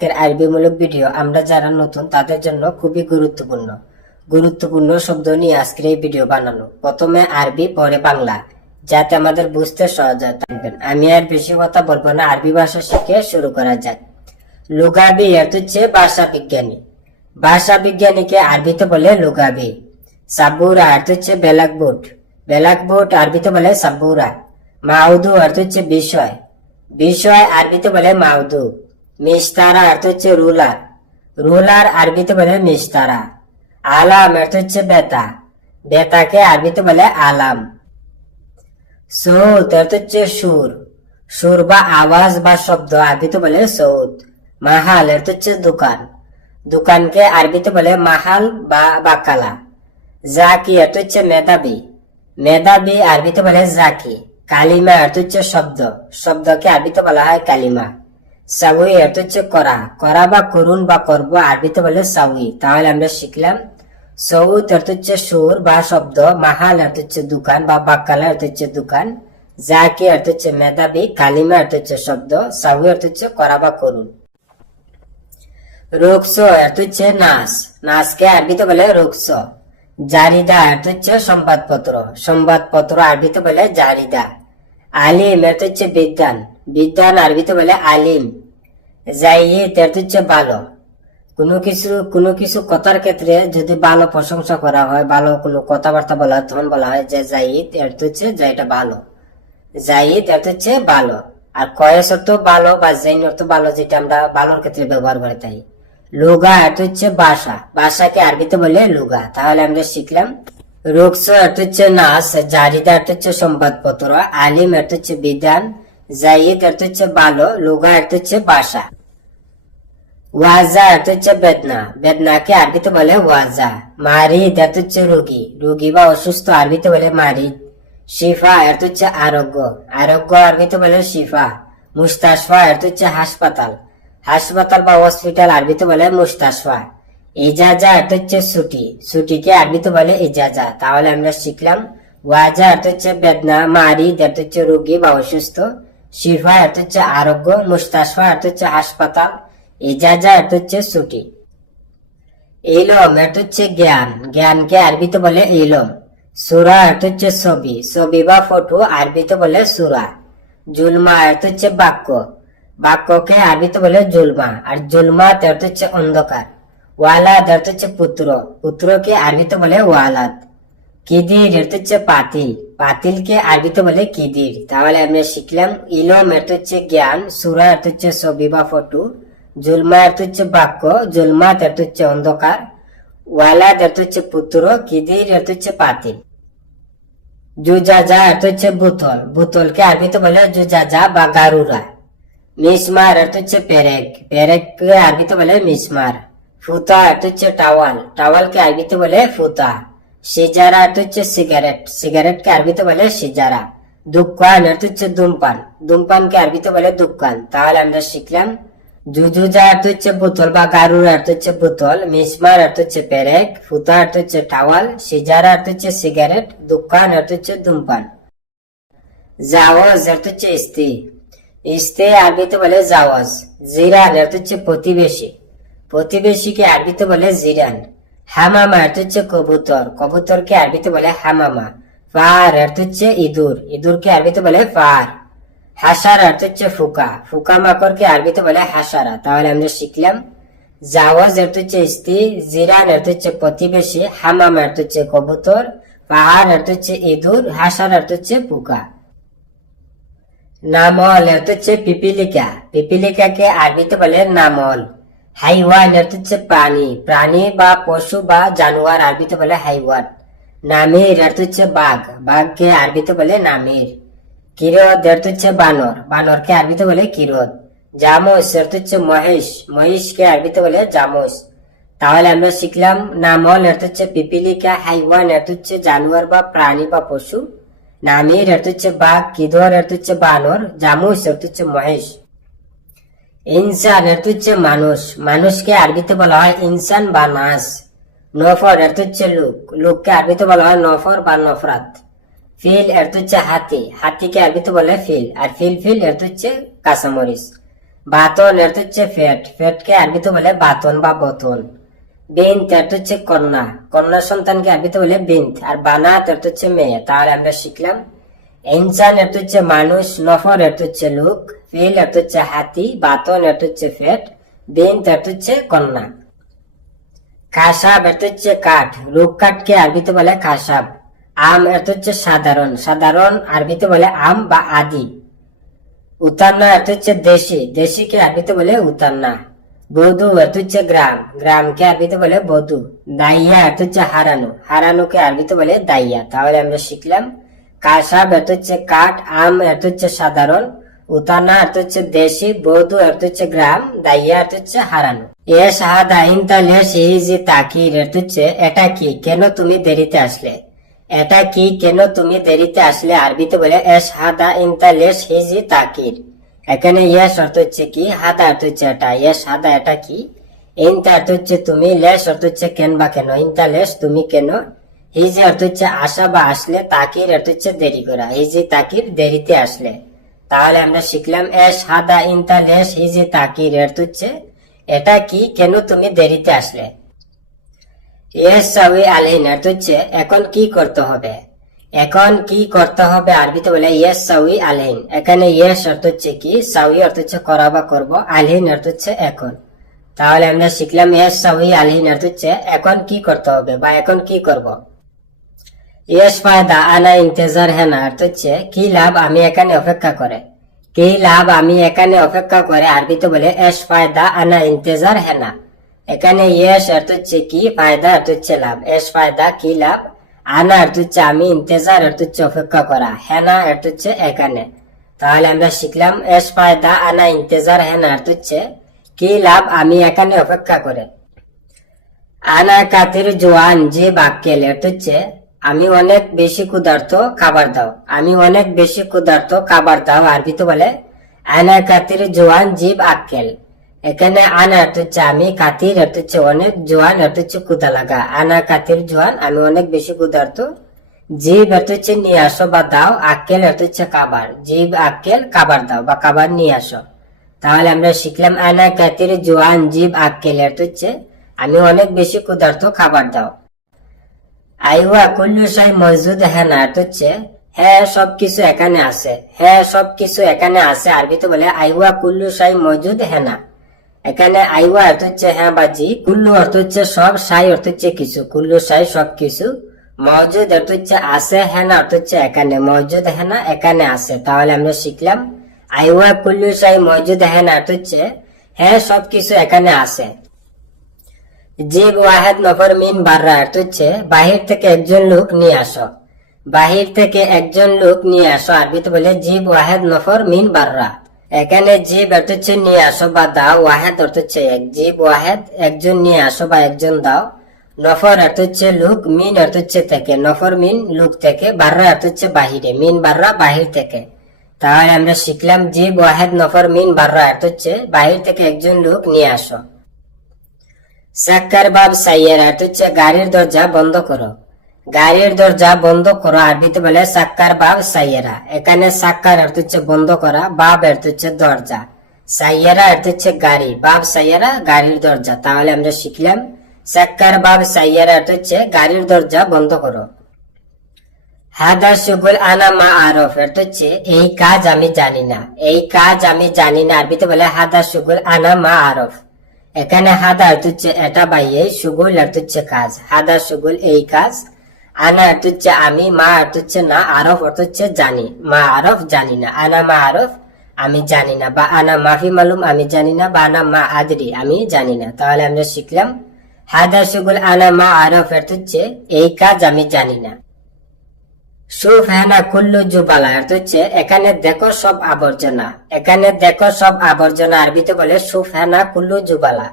এর আরবিমূলক ভিডিও আমরা যারা নতুন তাদের জন্য খুবই গুরুত্বপূর্ণ শব্দ নিয়ে আজকের এই ভিডিও বানানো। প্রথমে আরবি, পরে বাংলা, যাতে আমাদের বুঝতে সহজতা হবে। আমি আর বেশি কথা বলবো না, আরবি ভাষা শিখে শুরু করা যাক। লুগাবি এর হচ্ছে ভাষা বিজ্ঞানী। ভাষা বিজ্ঞানীকে আরবিতে বলে লুগাবি। সাব্বুরা অর্থ হচ্ছে ব্ল্যাকবোর্ড আরবিতে বলে সাব্বুরা। মাউদু অর্থ হচ্ছে বিষয় আরবিতে বলে মাউদু। মিস্তারা অর্থ হচ্ছে রুলার আরবিতে বলে মিস্তারা। আলাম অর্থ হচ্ছে বেতাকে আরবিতে বলে আলাম। সৌত অর্থ হচ্ছে সুর বা আওয়াজ বা শব্দ আরবিতে বলে সৌত। মাহাল অর্থ হচ্ছে দোকানকে আরবিতে বলে মাহাল বা বাকালা। জাকি অর্থ হচ্ছে মেধাবী আরবিতে বলে জাকি। কালিমা অর্থ হচ্ছে শব্দকে আরবিতে বলা হয় কালিমা। সাউই অর্থ হচ্ছে করা বা করুন বা করব আরবিতে বলে সাউই। তাহলে আমরা শিখলাম সৌত অর্থ হচ্ছে সুর বা শব্দ, মাহাল অর্থ হচ্ছে দোকান বা বাক্কালা অর্থ হচ্ছে দোকান, জাকি অর্থ হচ্ছে মেধাবী, কালিমা অর্থ হচ্ছে শব্দ, সাউই অর্থ হচ্ছে করা বা করুন। রুকস অর্থ হচ্ছে নাচকে আরবিতে বলে রুকস। জারিদা অর্থ হচ্ছে সংবাদপত্র আরবিতে বলে জারিদা। আলিম অর্থ হচ্ছে বিজ্ঞান আরবিতে বলে আলিম। জাইদ অর্থ হচ্ছে ভালো। কোনো কিছু কথার ক্ষেত্রে যদি ভালো প্রশংসা করা হয়, ভালো কোনো কথাবার্তা বলা হয়, তখন বলা হয় যে জাইদ অর্থ হচ্ছে যেটা ভালো। জাইদ অর্থ হচ্ছে ভালো। আর কয়েস অর্থ ভালো বা জাইন অর্থ ভালো, যেটা আমরা ভালোর ক্ষেত্রে ব্যবহার করে থাকি। লুগা অর্থ হচ্ছে ভাষাকে আরবিতে বলে লুগা। তাহলে আমরা শিখলাম রুকস অর্থ হচ্ছে নাচ, জারিদা অর্থ হচ্ছে সংবাদপত্র, আলিম অর্থ হচ্ছে বিধান, জাইদ অর্থ হচ্ছে ভালো, লুগা অর্থ হচ্ছে ভাষা। ওয়াজা অর্থ হচ্ছে বেদনাকে আরবিতে বলে ওয়াজা। মারিদ অর্থ হচ্ছে রোগী বা অসুস্থ আরবিতে বলে মারিদ। শিফা অর্থ হচ্ছে আরোগ্য আরবিতে বলে শিফা। মুস্তাশফা অর্থ হচ্ছে হাসপাতাল বা হসপিটাল আরবিতে বলে মুস্তাশফা। ইজাজা অর্থ হচ্ছে ছুটিকে আরবিতে বলে ইজাজা। তাহলে আমরা শিখলাম ওয়াজা অর্থ হচ্ছে বেদনা, মারিদ অর্থ হচ্ছে রোগী বা অসুস্থ, শিফা অর্থ হচ্ছে আরোগ্য, মুস্তাশফা অর্থ হচ্ছে হাসপাতাল, ইজাজা অর্থ হচ্ছে ছুটি। ইলম অর্থ হচ্ছে জ্ঞানকে আরবিতে বলে ইলম। সূরা অর্থ হচ্ছে ছবি বা ফটো আরবিতে বলে সূরা। জুলমা অর্থ হচ্ছে বাক্যকে আরবিতে বলে জুলমা। আর জুলমাত অর্থ হচ্ছে অন্ধকার। ওয়ালাদ অর্থ হচ্ছে পুত্রকে আরবিতে বলে ওয়ালাদ। কিদির অর্থ হচ্ছে পাতিলকে আরবিতে বলে কিদির। তাহলে আমরা শিখলাম ইলম অর্থ হচ্ছে জ্ঞান, সূরা অর্থ হচ্ছে ছবি বা ফটো, জুলমা অর্থ হচ্ছে বাক্য, জুলমাত অর্থ হচ্ছে অন্ধকার, ওয়ালাদ অর্থ হচ্ছে পুত্র, কিদির অর্থ হচ্ছে পাতিল। জুজাজা অর্থ হচ্ছে বোতলকে আরবিতে বলে জুজাজা বা গারুরা। মিসমার অর্থ হচ্ছে পেরেককে আরবিতে বলে মিসমার। ফুতা অর্থ হচ্ছে টাওয়ালকে আরবিতে বলে ফুতা। সিজারা অর্থ হচ্ছে সিগারেটকে আরবিতে বলে সিজারা। দুকান অর্থ হচ্ছে ধূমপানকে আরবিতে বলে দুকান। তাহলে আমরা শিখলাম জুজুজা অর্থ হচ্ছে বোতল বা গারুর অর্থ হচ্ছে বোতল, মিসমার অর্থ হচ্ছে পেরেক, ফুতা অর্থ হচ্ছে টাওয়াল, সিজারা অর্থ হচ্ছে সিগারেট, দুকান অর্থ হচ্ছে ধূমপান। জাওয়াজ অর্থ হচ্ছে ইস্তে আরবিতে বলে জাওয়াজ। জিরান অর্থ হচ্ছে প্রতিবেশীকে আরবিতে বলে জিরান। হামামা অর্থ হচ্ছে কবুতরকে আরবিতে বলে হামামা। ফার অর্থ হচ্ছে ইঁদুরকে আরবিতে বলে ফার। হাসার অর্থ হচ্ছে ফুকা মাকড়কে আরবিতে বলে হাসারা। তাহলে আমরা শিখলাম জাওয়াজ অর্থ হচ্ছে ইস্তি, জিরান অর্থ হচ্ছে প্রতিবেশী, হামামা অর্থ হচ্ছে কবুতর, ফার অর্থ হচ্ছে ইঁদুর, হাসার অর্থ হচ্ছে ফুকা। নামল অর্থ হচ্ছে পিপিলিকাকে আরবিতে বলে নামল। হাইওয়ান অর্থ হচ্ছে প্রাণী বা পশু বা জানোয়ার আরবিতে বলে হাইওয়ান। নামির অর্থ হচ্ছে বাঘকে আরবিতে বলে নামির। কিরদ অর্থ হচ্ছে বানরকে আরবিতে বলে কিরদ। জামুস অর্থ হচ্ছে মহিষকে আরবিতে বলে জামুস। তাহলে আমরা শিখলাম নামল অর্থ হচ্ছে পিপিলিকা, হাইওয়ান অর্থ হচ্ছে জানোয়ার বা প্রাণী বা পশু, নামির অর্থ হচ্ছে বাঘ, কিদর অর্থ হচ্ছে বানর, জামুস অর্থ হচ্ছে মহেশ। ইনসান অর্থ হচ্ছে মানুষকে আরবিতে বলা হয় ইনসান বা নাস। নফর অর্থ হচ্ছে লোককে আরবিতে বলা হয় নফর বা নফরাত। ফিল অর্থ হচ্ছে হাতিকে আরবিতে বলে ফিল। আর ফিল অর্থ হচ্ছে কাঁচামরিচ। বাতন অর্থ হচ্ছে ফেট, ফেটকে আরবিতে বলে বাতন বা বতন। বিন্ত অর্থ হচ্ছে কন্যা, কন্যা সন্তানকে আরবিতে বলে বিন্ত। আর বানাত অর্থ হচ্ছে মেয়ে। তাহলে আমরা শিখলাম ইনসান অর্থ হচ্ছে মানুষ, নফর অর্থ হচ্ছে লোক, ফিল অর্থ হচ্ছে হাতি, বাতন অর্থ হচ্ছে ফেট, বিন্ত অর্থ হচ্ছে কন্যা। কাসাব অর্থ হচ্ছে কাঠ, রূপ কাঠকে আরবিতে বলে কাসাব। আম অর্থ হচ্ছে সাধারণ, সাধারণ আরবিতে বলে আম বা আদি। উতান্না অর্থ হচ্ছে দেশি, দেশিকে আরবিতে বলে উতান্না। বধু অর্থ হচ্ছে গ্রাম, গ্রামকে আরবিতে বলে বধু। দাইয়া অর্থ হচ্ছে হারানো, হারানোকে আরবিতে বলে দাইয়া। তাহলে আমরা শিখলাম কাসাব অর্থ হচ্ছে কাঠ, আম অর্থ হচ্ছে সাধারণ, উতানা অর্থ হচ্ছে দেশি, বধু অর্থ হচ্ছে গ্রাম, দাইয়া অর্থ হচ্ছে হারানো। এ শাহাদা ইনতা লেশ ইজি তাকির অর্থ হচ্ছে এটা কি, কেন তুমি দেরিতে আসলে। এটা কি, কেন তুমি দেরিতে আসলে আরবিতে বলে এ শাহাদা ইনতা লেশ হিজি তাকির। এখানে ইয়েস অর্থ হচ্ছে কি, হাদা অর্থ হচ্ছে এটা, ইয়েস হাদা এটা কি, ইনতা অর্থ হচ্ছে তুমি, লেশ অর্থ হচ্ছে কেন বা কেন, ইনতা লেশ তুমি কেন, হিজি অর্থ হচ্ছে আসা বা আসলে, তাকির অর্থ হচ্ছে দেরি করা, হিজি তাকির দেরিতে আসলে। তাহলে আমরা শিখলাম এস হাদা ইনতা লেশ হিজি তাকির অর্থ হচ্ছে এটা কি, কেন তুমি দেরিতে আসলে। ইয়েস সাউই আলহিন অর্থ হচ্ছে এখন কি করতে হবে, এখন কি করতে হবে আরবিতে বলে ইয়েস সাউই আলহিন। এখানে ইয়েস অর্থ হচ্ছে কি, সাউই অর্থ হচ্ছে করা বা করব, আলহিন অর্থ হচ্ছে এখন। তাহলে আমরা শিখলাম ইয়েস সাউই আলহিন অর্থ হচ্ছে এখন কি করতে হবে বা এখন কি করব। ইয়েস ফায়দা আনা ইন্তেজার হেনা অর্থ হচ্ছে কি লাভ আমি এখানে অপেক্ষা করে, কি লাভ আমি এখানে অপেক্ষা করে আরবিতে বলে এস ফায়দা আনা ইন্তেজার হেনা। এখানে ইয়েস অর্থ হচ্ছে কি, ফায়দা অর্থ হচ্ছে লাভ, এস ফায়দা কি লাভ, আনা অর্থ হচ্ছে আমি, ইন্তেজার অর্থ হচ্ছে অপেক্ষা করা, হেনা অর্থ হচ্ছে এখানে। তাহলে আমরা শিখলাম এস ফায়দা আনা ইন্তেজার হেনা অর্থ হচ্ছে কি লাভ আমি এখানে অপেক্ষা করে। আনা কাতির জোয়ান যে বাক্যেল অর্থ হচ্ছে আমি অনেক বেশি ক্ষুধার্ত খাবার দাও, আমি অনেক বেশি ক্ষুধার্ত খাবার দাও আরবিতে বলে আনা কাতির জোয়ান জীব আক্কেল। এখানে আনা অর্থ হচ্ছে আমি, কাতির অর্থ হচ্ছে অনেক, জোয়ান অর্থ হচ্ছে ক্ষুধা লাগা, আনা কাতির জোয়ান আমি অনেক বেশি ক্ষুধার্ত। জীব অর্থ হচ্ছে নিয়ে আসো বা দাও, আক্কেল অর্থ হচ্ছে খাবার, জীব আক্কেল খাবার দাও বা খাবার নিয়ে আসো। তাহলে আমরা শিখলাম আনা কাতির জোয়ান জীব আক্কেল অর্থ হচ্ছে আমি অনেক বেশি ক্ষুধার্ত খাবার দাও। আইওয়া কুল্লু শাই মজুদ হ্যাঁ না অর্থ হচ্ছে হ্যাঁ সবকিছু এখানে আছে, হ্যাঁ সবকিছু এখানে আছে আরবিতে বলে আইওয়া কুল্লু শাই মজুদ হ্যাঁ না। এখানে আইওয়া অর্থ হচ্ছে হ্যাঁ বাজি, কুল্লু অর্থ হচ্ছে সব, শাই অর্থ হচ্ছে কিছু, কুল্লু শাই সবকিছু, মজুদ অর্থ হচ্ছে আছে, হ্যাঁ না অর্থ হচ্ছে এখানে, মজুদ হ্যাঁ না এখানে আছে। তাহলে আমরা শিখলাম আইওয়া কুল্লু শাই মজুদ হ্যাঁ না অর্থ হচ্ছে হ্যাঁ সবকিছু এখানে আছে। জীব ওয়াহেদ নফর মিন বাররা অর্থ হচ্ছে বাহির থেকে একজন লোক নিয়ে আসো, বাহির থেকে একজন লোক নিয়ে আসো আরবিতে বলে জীব ওয়াহেদ নফর মিন বাররা। এখানে জীব অর্থ হচ্ছে নিয়ে আসো বা দাও, ওয়াহেদ অর্থ হচ্ছে এক, জীব ওয়াহেদ একজন নিয়ে আসো বা একজন দাও, নফর অর্থ হচ্ছে লোক, মিন অর্থ হচ্ছে থেকে, নফর মিন লোক থেকে, বাররা অর্থ হচ্ছে বাহিরে, মিন বাররা বাহির থেকে। তাহলে আমরা শিখলাম জীব ওয়াহেদ নফর মিন বাররা অর্থ হচ্ছে বাহির থেকে একজন লোক নিয়ে আসো। সাক্কার বাব সাইয়ের অর্থ হচ্ছে গাড়ির দরজা বন্ধ করো, গাড়ির দরজা বন্ধ করো আরবিতে বলে সাক্কার বাব সাইয়েরা। এখানে সাক্কার অর্থ হচ্ছে বন্ধ করা, বাব অর্থ হচ্ছে দরজা, সাইয়েরা অর্থ হচ্ছে গাড়ি, বাব সাইয়েরা গাড়ির দরজা। তাহলে আমরা শিখলাম সাক্কার বাব সাইয়েরা অর্থ হচ্ছে গাড়ির দরজা বন্ধ করো। হাদা শুগুল আনা মা আরফ অর্থ হচ্ছে এই কাজ আমি জানি না, এই কাজ আমি জানি না আরবিতে বলে হাদা শুগুল আনা মা আরফ। এখানে হাদা অর্থ হচ্ছে এটা বা এই, শুগুল অর্থ হচ্ছে কাজ, হাদা শুগুল এই কাজ, আনা অর্থ হচ্ছে আমি, মা অর্থ হচ্ছে না, আরফ অর্থ হচ্ছে জানি, মা আরফ জানি না, আনা মা আরফ আমি জানি না, বা আনা মাফি মালুম আমি জানি না, বা আনা মা আদরি আমি জানি না। তাহলে আমরা শিখলাম হাদা শুগুল আনা মা আরফ অর্থ হচ্ছে এই কাজ আমি জানি না। সুফ হ্যানা কুল্লু জুবালা অর্থ হচ্ছে এখানে দেখো সব আবর্জনা, এখানে দেখো সব আবর্জনা আরবিতে বলে সুফ হ্যানা কুল্লু জুবালা।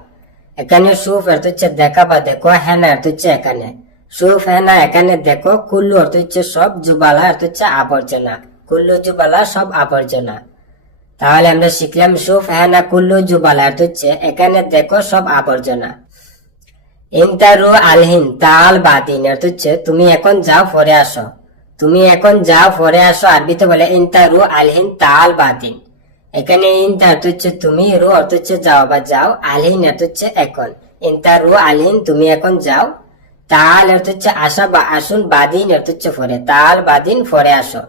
এখানে সুফ অর্থ হচ্ছে দেখা বা দেখো, হ্যানা অর্থ হচ্ছে এখানে, সুফ হ্যানা এখানে দেখো, কুল্লু অর্থ হচ্ছে সব, জুবালা অর্থ হচ্ছে আবর্জনা, কুল্লু জুবালা সব আবর্জনা। তাহলে আমরা শিখলাম সুফ হ্যানা কুল্লু জুবালা অর্থ হচ্ছে এখানে দেখো সব আবর্জনা। ইনতারু আলহিন তাল বাদিন অর্থ হচ্ছে তুমি এখন যাও পরে আসো, তুমি এখন যাও পরে আসো আরবিতে বলে ইনতারু আলহিন তাল বাদিন। এখানে ইনতা অর্থ হচ্ছে তুমি, রু অর্থ হচ্ছে যাও বা যাও, আলহিন অর্থ হচ্ছে এখন। ইনতা রু আলহিন তুমি এখন যাও। তাল অর্থ হচ্ছে আসা বা আসুন, বাদিন অর্থ হচ্ছে পরে, তাল বাদিন পরে আসো।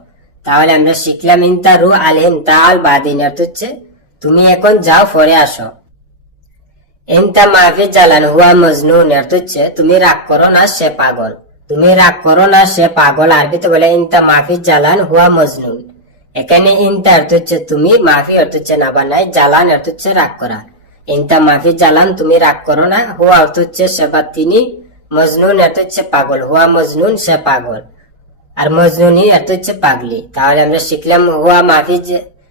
তাহলে আমরা শিখলাম ইনতা রু আলহিন তাল বাদিন অর্থ হচ্ছে তুমি এখন যাও পরে আসো। ইনতা মাফি জালান হুয়া মজনুন অর্থ হচ্ছে তুমি রাগ করো না সে পাগল। তুমি রাগ করো না সে পাগল আরবিতে বলে ইনতা মাফি জালান হুয়া মজনুন। এখানে ইনতা অর্থ হচ্ছে তুমি, মাফি অর্থ হচ্ছে না বানাই, জালান অর্থ হচ্ছে রাগ করা। ইনতা মাফি জালান তুমি রাগ করো না, হুয়া অর্থ হচ্ছে সে বা তিনি, মজনুন অর্থ হচ্ছে পাগল, হুয়া মজনুন সে পাগল, আর মজনুনি অর্থ হচ্ছে পাগলি। তাহলে আমরা শিখলাম হুয়া মাফি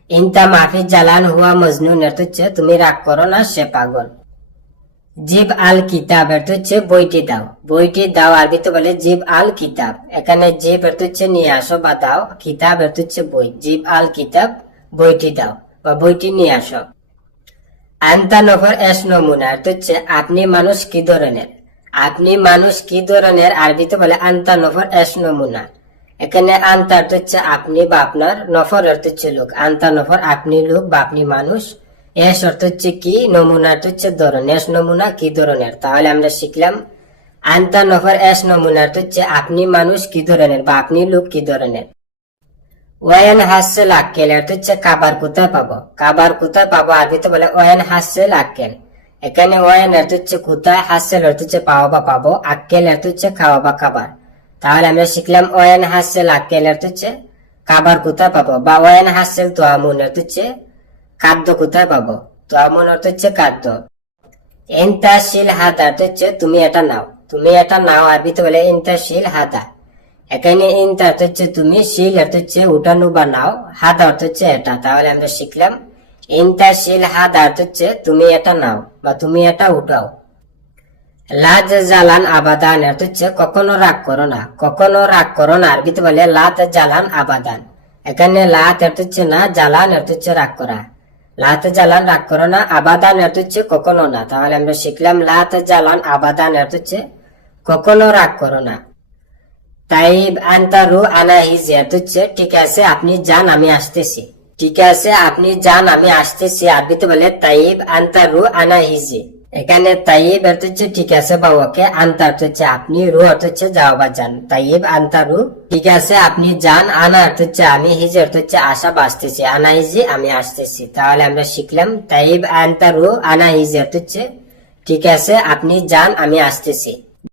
ইনতা মাফি জালান হুয়া মজনুন অর্থ হচ্ছে তুমি রাগ করো না সে পাগল। জিব আল কিতাব অর্থ হচ্ছে বইটি দাও। বইটি দাও আরবিতে বলে জিব আল কিতাব। এখানে জিব অর্থ হচ্ছে নিয়ে আসো বা দাও, কিতাব অর্থ হচ্ছে বই। জিব আল কিতাব বইটি দাও বা বইটি নিয়ে আসো। আন্তা নফর এস নমুনা অর্থ হচ্ছে আপনি মানুষ কি ধরনের। আপনি মানুষ কি ধরনের আরবিতে বলে আন্তা নফর এস নমুনা। এখানে আন্তা অর্থ হচ্ছে আপনি বা আপনার, নফর অর্থ হচ্ছে লোক। আন্তা নফর আপনি লোক বা আপনি মানুষ, এস অর্থ হচ্ছে কি, নমুনা অর্থ হচ্ছে ধরন, এস নমুনা কি ধরনের। তাহলে আমরা শিখলাম আন্তা নফর এস নমুনা অর্থ হচ্ছে আপনি মানুষ কি ধরনের বা আপনি লোক কি ধরনের। ওয়ান হাসেল আক্কেল অর্থ হচ্ছে খাবার কোথায় পাবো। খাবার কোথায় পাবো আরবিতে বলে ওয়ান হাসেল আক্কেল। এখানে ওয়ান অর্থ হচ্ছে কোথায়, হাসেল অর্থ হচ্ছে পাওয়া বা পাবো, আক্কেল অর্থ হচ্ছে খাওয়া বা খাবার। তাহলে আমরা শিখলাম ওয়ান হাসেল আক্কেল অর্থ হচ্ছে খাবার কোথায় পাবো, বা ওয়ান হাসেল তোয়ামুন অর্থ হচ্ছে খাদ্য কোথায় পাবো। তোয়ামুন অর্থ হচ্ছে খাদ্য। ইনতাশিল হাদা অর্থ হচ্ছে তুমি এটা নাও। তুমি এটা নাও আরবিতে বলে ইনতাশিল হাদা। এখানে ইনতা অর্থ হচ্ছে তুমি, শিল অর্থ হচ্ছে উঠানো বা নাও, হাদা অর্থ হচ্ছে এটা। তাহলে আমরা শিখলাম ইনতাশিল হাদা অর্থ হচ্ছে তুমি এটা নাও বা তুমি এটা উঠাও। লাজ জালান আবাদান অর্থ হচ্ছে কখনো রাগ করো না। কখনো রাগ করো না আরবিতে বলে লাত জালান আবাদান। এখানে লাত অর্থ হচ্ছে না, জালান অর্থ হচ্ছে রাগ করা। লাত জালান রাগ করো না, আবাদান অর্থ হচ্ছে কখনো না। তাহলে আমরা শিখলাম লাত জালান আবাদান অর্থ হচ্ছে কখনো রাগ করো না। তাইব আন্তারু আনা হিজি অর্থ হচ্ছে ঠিক আছে আপনি যান আমি আসতেছি। ঠিক আছে আপনি যান আমি আসতেছি আরবিতে বলে তাইব আন্তারু আনা হিজি। এখানে তাইব অর্থ হচ্ছে ঠিক আছে বা ওকে, আন্তা অর্থ হচ্ছে আপনি, রু অর্থ হচ্ছে যাও বা যান। তাইব আন্তারু ঠিক আছে আপনি যান, আনা অর্থ হচ্ছে আমি, হিজি অর্থ হচ্ছে আসা বা আসতেছি, আনা হিজি আমি আসতেছি। তাহলে আমরা শিখলাম তাইব আন্তারু আনা হিজি অর্থ হচ্ছে ঠিক আছে আপনি যান আমি আসতেছি।